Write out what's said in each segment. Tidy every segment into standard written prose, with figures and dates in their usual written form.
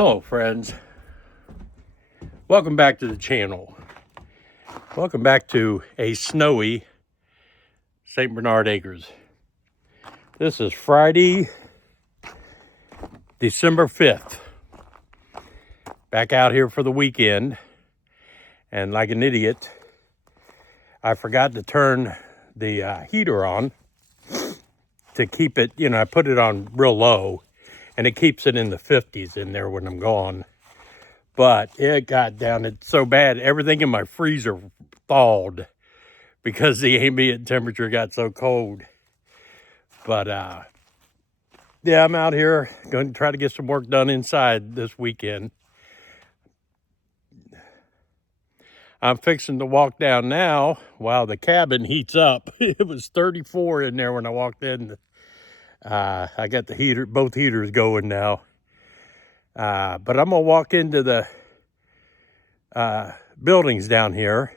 Hello friends, welcome back to the channel. Welcome back to a snowy St. Bernard Acres. This is Friday, December 5th. Back out here for the weekend, and like an idiot, I forgot to turn the heater on to keep it, I put it on real low and it keeps it in the 50s in there when I'm gone. But it got down, it's so bad, everything in my freezer thawed because the ambient temperature got so cold. But yeah, I'm out here going to try to get some work done inside this weekend. I'm fixing to walk down now while the cabin heats up. It was 34 in there when I walked in. I got the heater, both heaters going now. But I'm gonna walk into the buildings down here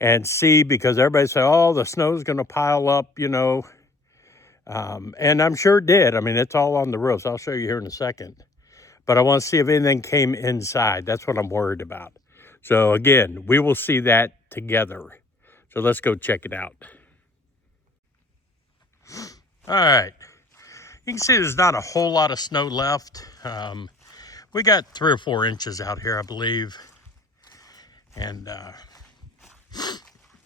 and see, because everybody said, oh, the snow's gonna pile up, and I'm sure it did. I mean, it's all on the roofs. I'll show you here in a second. But I want to see if anything came inside. That's what I'm worried about. So again, we will see that together. So let's go check it out. All right, you can see there's not a whole lot of snow left. We got 3 or 4 inches out here, I believe. And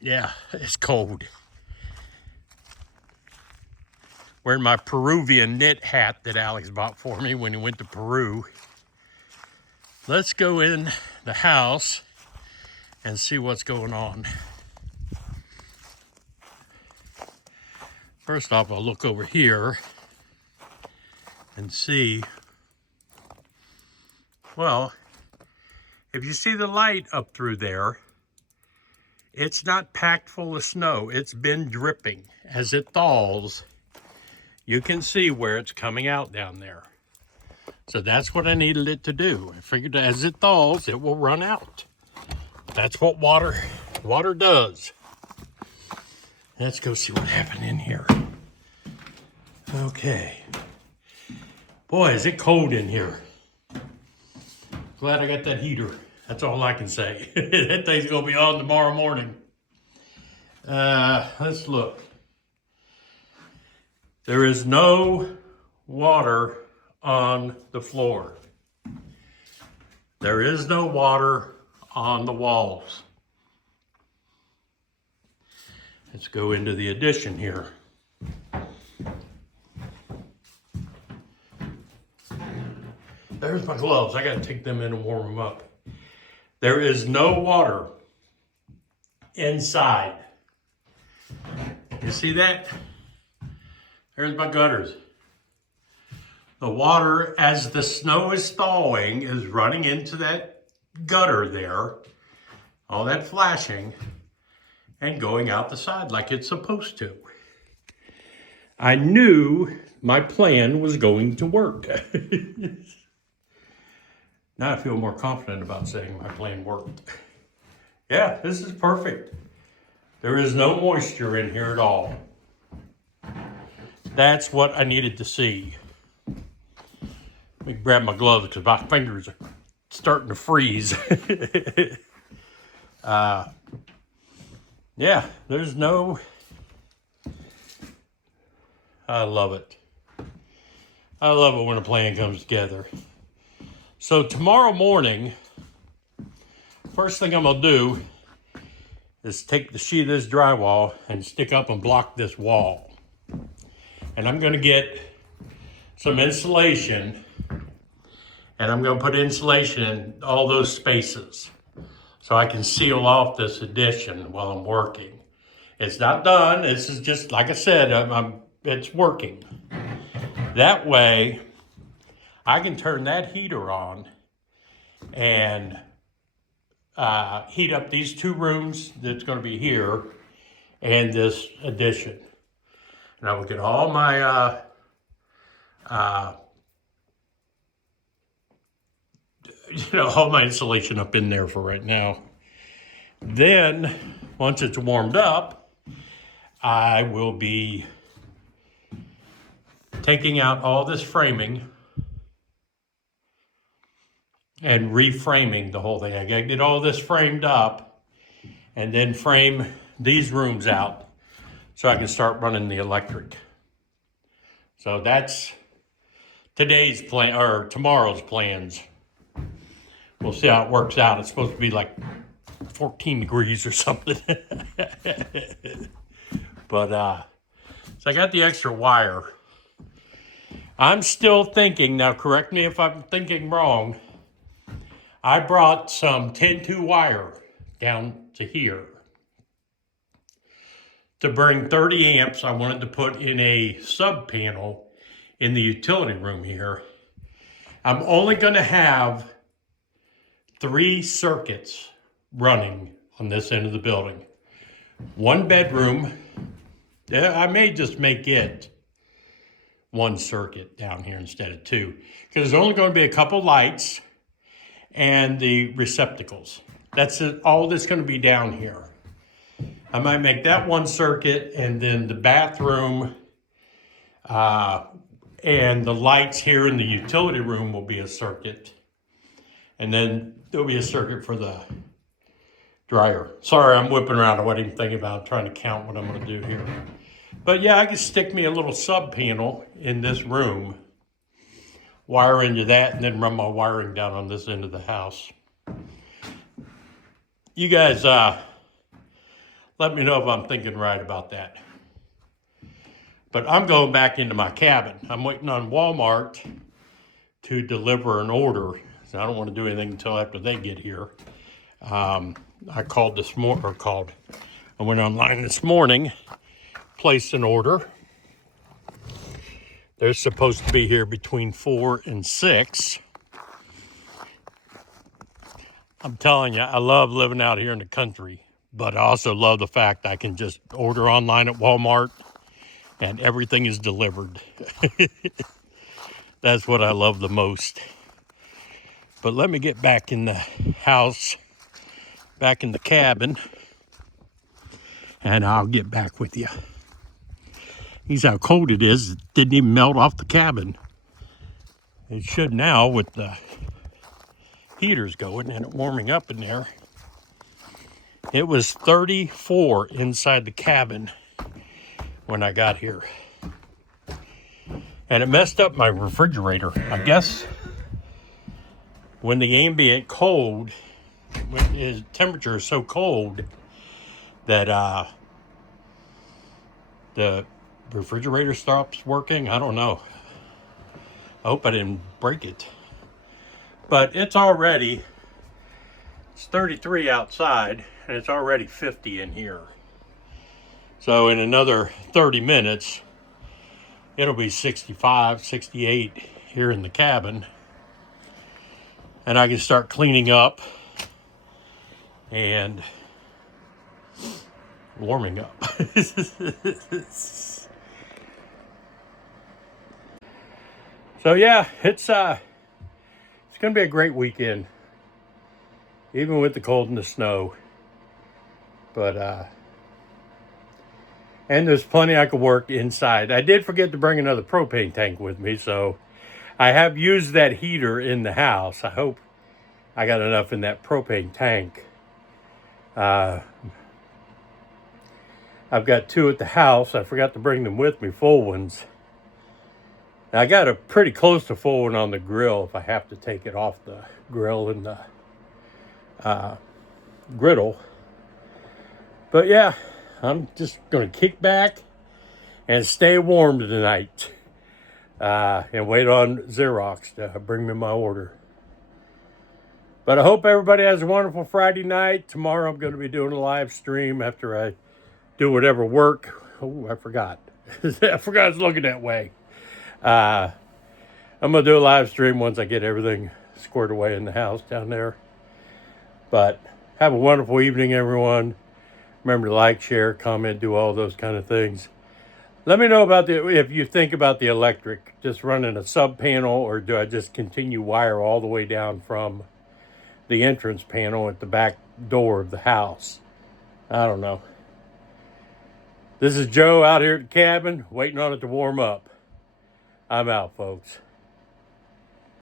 yeah, it's cold. Wearing my Peruvian knit hat that Alex bought for me when he went to Peru. Let's go in the house and see what's going on. First off, I'll look over here and see. Well, if you see the light up through there, it's not packed full of snow. It's been dripping. As it thaws, you can see where it's coming out down there. So that's what I needed it to do. I figured as it thaws, it will run out. That's what water does. Let's go see what happened in here. Okay. Boy, is it cold in here. Glad I got that heater. That's all I can say. That thing's gonna be on tomorrow morning. Let's look. There is no water on the floor. There is no water on the walls. Let's go into the addition here. There's my gloves. I gotta take them in and warm them up. There is no water inside. You see that? There's my gutters. The water, as the snow is thawing, is running into that gutter there, all that flashing, and going out the side like it's supposed to. I knew my plan was going to work. Now I feel more confident about saying my plan worked. Yeah, this is perfect. There is no moisture in here at all. That's what I needed to see. Let me grab my gloves because my fingers are starting to freeze. Yeah, there's no... I love it. I love it when a plan comes together. So tomorrow morning, first thing I'm gonna do is take the sheet of this drywall and stick up and block this wall. And I'm gonna get some insulation, and I'm gonna put insulation in all those spaces so I can seal off this addition while I'm working. It's not done. This is just, like I said, it's working. That way, I can turn that heater on and heat up these 2 rooms that's going to be here and this addition. And I will get all my all my insulation up in there for right now. Then, once it's warmed up, I will be taking out all this framing and reframing the whole thing. I got to get all this framed up and then frame these rooms out so I can start running the electric. So that's today's plan, or tomorrow's plans. We'll see how it works out. It's supposed to be like 14 degrees or something. But so I got the extra wire. I'm still thinking, now correct me if I'm thinking wrong, I brought some 10-2 wire down to here. To bring 30 amps, I wanted to put in a sub panel in the utility room here. I'm only going to have 3 circuits running on this end of the building. 1 bedroom. I may just make it 1 circuit down here instead of 2, because there's only going to be a couple lights and the receptacles. That's it, all that's going to be down here. I might make that 1 circuit, and then the bathroom and the lights here in the utility room will be a circuit. And then there'll be a circuit for the dryer. Sorry, I'm whipping around. I wasn't even thinking about trying to count what I'm going to do here. But yeah, I could stick me a little sub panel in this room, wire into that, and then run my wiring down on this end of the house. You guys let me know if I'm thinking right about that. But I'm going back into my cabin. I'm waiting on Walmart to deliver an order. So I don't want to do anything until after they get here. I called this morning, I went online this morning, placed an order. They're supposed to be here between 4 and 6. I'm telling you, I love living out here in the country, but I also love the fact I can just order online at Walmart and everything is delivered. That's what I love the most. But let me get back in the house, back in the cabin, and I'll get back with you. Here's how cold it is. It didn't even melt off the cabin. It should now with the heaters going and it warming up in there. It was 34 inside the cabin when I got here. And it messed up my refrigerator. I guess when the ambient cold, when his temperature is so cold that the refrigerator stops working. I don't know. I hope I didn't break it. But it's 33 outside and it's already 50 in here. So in another 30 minutes, it'll be 65, 68 here in the cabin. And I can start cleaning up and warming up. So yeah, it's going to be a great weekend, even with the cold and the snow. But and there's plenty I could work inside. I did forget to bring another propane tank with me, so I have used that heater in the house. I hope I got enough in that propane tank. I've got 2 at the house. I forgot to bring them with me, full ones. I got a pretty close to full one on the grill if I have to take it off the grill and the griddle. But yeah, I'm just going to kick back and stay warm tonight. And wait on Xerox to bring me my order. But I hope everybody has a wonderful Friday night. Tomorrow I'm going to be doing a live stream after I do whatever work. Oh, I forgot. I forgot I was looking that way. I'm going to do a live stream once I get everything squared away in the house down there. But have a wonderful evening, everyone. Remember to like, share, comment, do all those kind of things. Let me know about if you think about the electric, just running a sub panel, or do I just continue wire all the way down from the entrance panel at the back door of the house? I don't know. This is Joe out here at the cabin, waiting on it to warm up. I'm out, folks.